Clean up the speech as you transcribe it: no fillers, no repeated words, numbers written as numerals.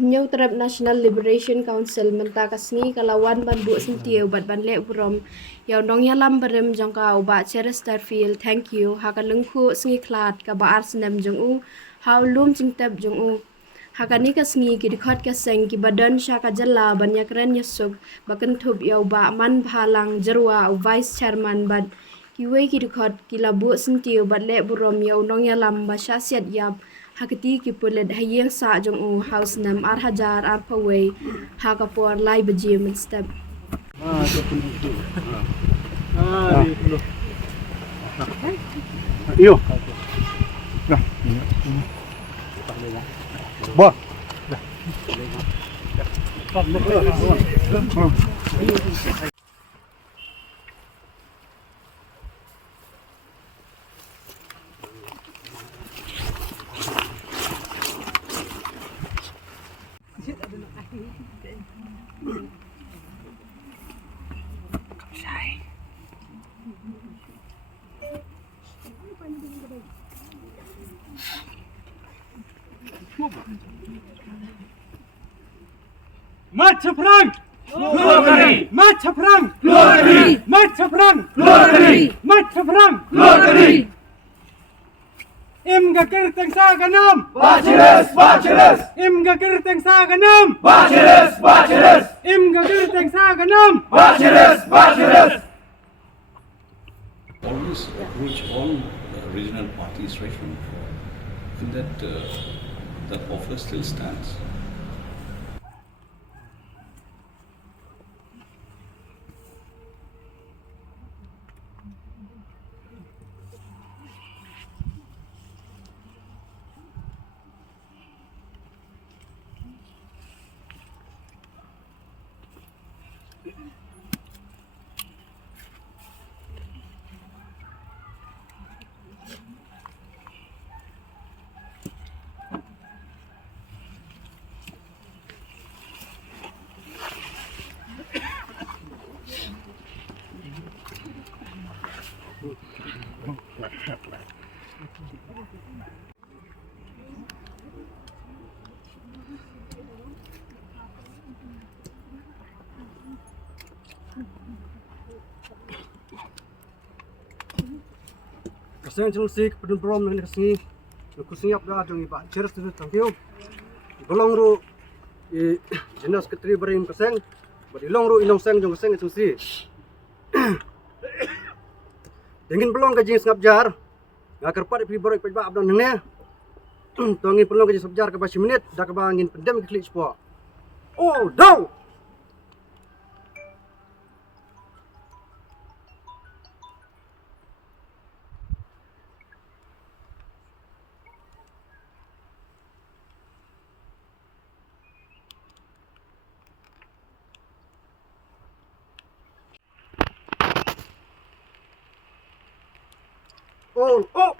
Nyau terap National Liberation Council menta kasngi kalawan ban bu sentiu bat ban lek Burom yau Nongïalam berem jangka ubat ceres Starfield thank you haka lengku sngi klat ka ba ar senem jong u hau lum cingtep jong u haka ni kasngi ki dikhot ka seng ki badan Shah ka jalla ban yakren yusuf bakan thub yau ba man bhalang jerwa vice chairman bat kiwe ki dikhot ki labu sentiu bat lek Burom yau Nongïalam ba Shah Siat yap hakati ki Pulit hayeng sa jong u house nam ar hajar ar paway hakapor lai beji men step iyo nah bah Mata perang! Keluar dari! Mata perang! Keluar dari! Mata perang! Keluar dari! Mata perang! Keluar dari! Im gakir tengsa ganam! Baciles! Baciles! Im gakir tengsa ganam! Baciles! Baciles! Im gakir tengsa ganam! Baciles! Baciles! Always approach all regional parties right from before, and that offer still stands. Kaseng Hnlc pedun Burom nang kasngi kusngi ap da jong iba cheres tu thank you bolong ru i jenas ketri berim kaseng badi long ru inong seng jong kaseng Hnlc dengin belong ka jing ngap jar ngakar pat pi borok pa abdan nang ne tongin pelong ka jing sabjar ka 20 minit dak ka bangin pendem klik spo oh down oh